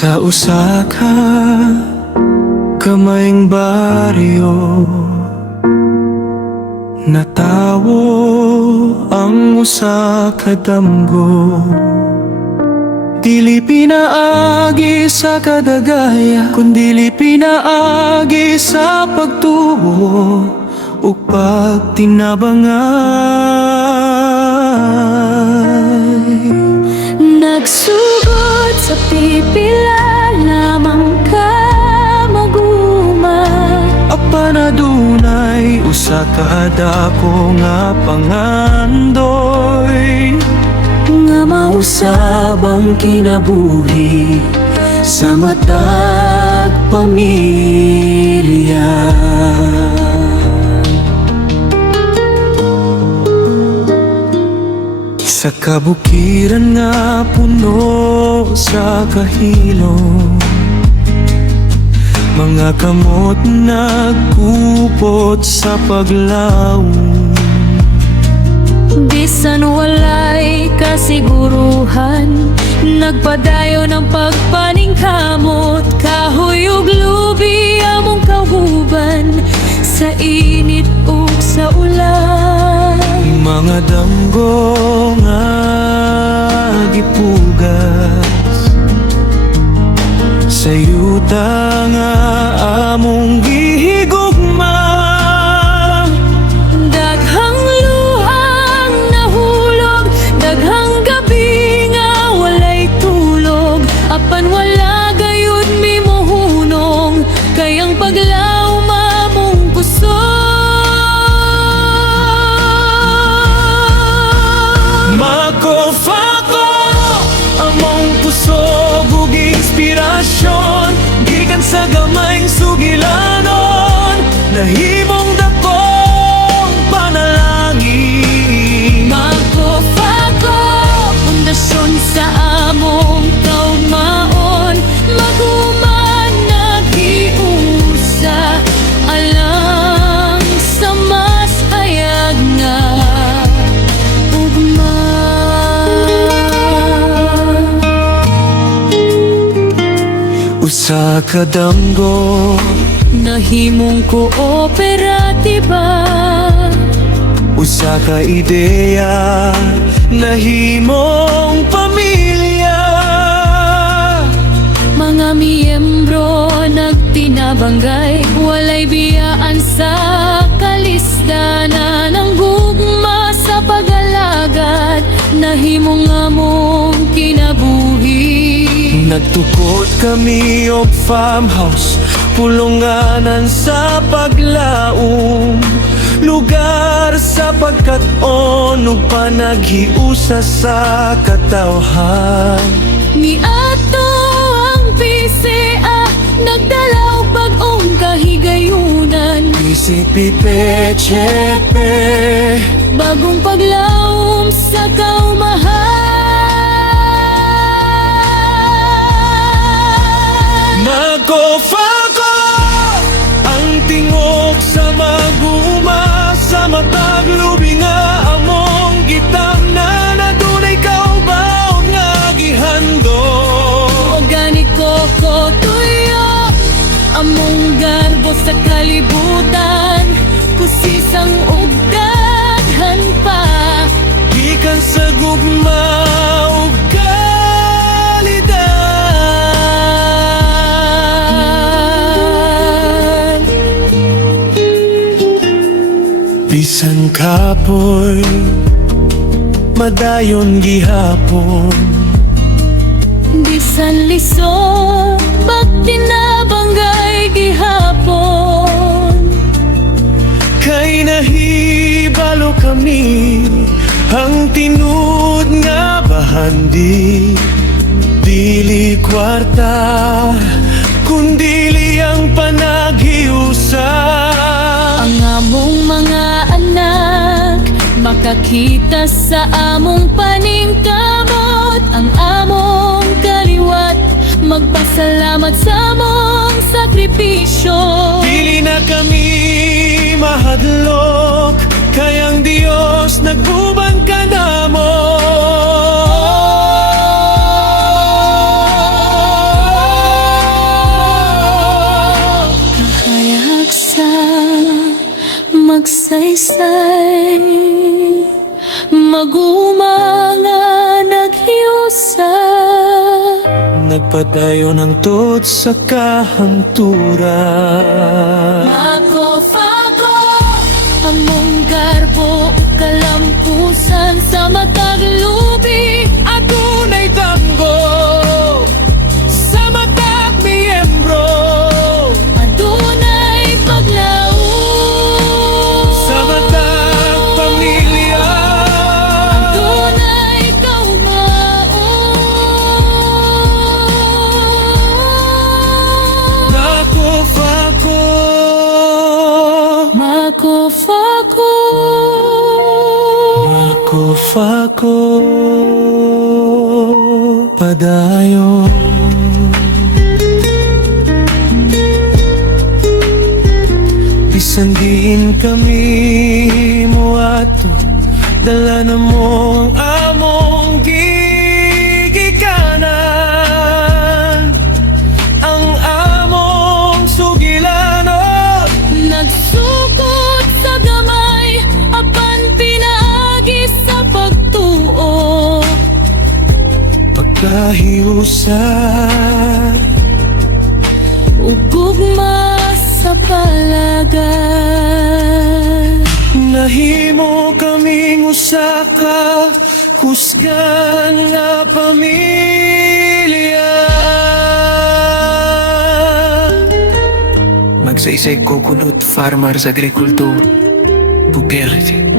Sa usa ka kamayng baryo, natawo ang usa ka damgo. Dili pinaagi sa kadagaya, kundili pinaagi sa pagtuo ug pagtinabangay. Nagsugod sa pipila lamang ka maguma, Apan adunay usa ka dako nga pangandoy, nga mausab ang kinabuhi sa matag pamilya. Sa kabukiran nga puno sa kahilom, mga kamot nagkupot sa paglawom. Bisan walay kasiguruhan, nagpadayo ng pagpaningkamot. Kahoy ug lubi among kauban sa init ug sa ulan. Mga damgo nga gipugas sa yuta nga among gihigugma. Daghang luhang nahulog, daghang gabi nga walay tulog. Apan wala gayud mi mohunong, kayang paglaom among kusog. Makofako among pusog ug inspirasyon, gikan sa gamayng sugilanon, nahimong dakong panalangin. Magkofako, pundasyon sa among kaugmaon, maguman nagiusa alang sa mas hayag nga ugma. Usa ka damgo, Nahimong kooperatiba, usa ka ideya, nahimong pamilya. mga miyembro nagtinabanggay, walay biyaan sa kalistanan. Ang gugma sa pag-alagad, nahimong among kinabuhi. Nagtukod kami og farmhouse, pulunganan sa paglaom, lugar sa pagkat-on ug panaghiusa sa katawhan. Miato ang PCA, nagdala og bag-ong kahigayunan. Isipipe, chepe, Bagong paglaom sa kaumahan. Magkofako ang tingog sa maguma, sa matag lubi nga among gitamnan, adunay kaubaw nga gihandog. Organiko ko tuyo, among garbo sa kalibutan, kusisang ug daghan pa. Gikan sa gugma ug kalidad, bisan kapoy madayon gihapon. Bisan lisod, pagtinabanggay gihapon. Kay nahibalo kami, ang tinud nga bahandi, dili kwarta, kundili ang panaghiusa. Ang among mga anak makakita sa among paningkamot. Ang among kaliwat magpasalamat sa among sakripisyo. Dili na kami mahadlok, kayang Diyos nagubang ka namo. Padayon ang tot sa kahantura. Ako fako, among garbo o kalampusan sa matag lubig. Adunay tanggo sa matag miyembro, Adunay paglaom sa matag pamilya. Adunay kaumaon. Nakufako, Mako fako, nakufako, padayon. Bisan diin kami mo ato, dala na mo ang among gigikanan, ang among sugilanon. nagsugod sa gamay, apan pinaagi sa pagtuo. Pagkahiusan, Ugugma sa palagay. nahimo kaming usa ka kusgan nga pamilya. Magsaysay coconut farmer sa agrikultur. Puberty.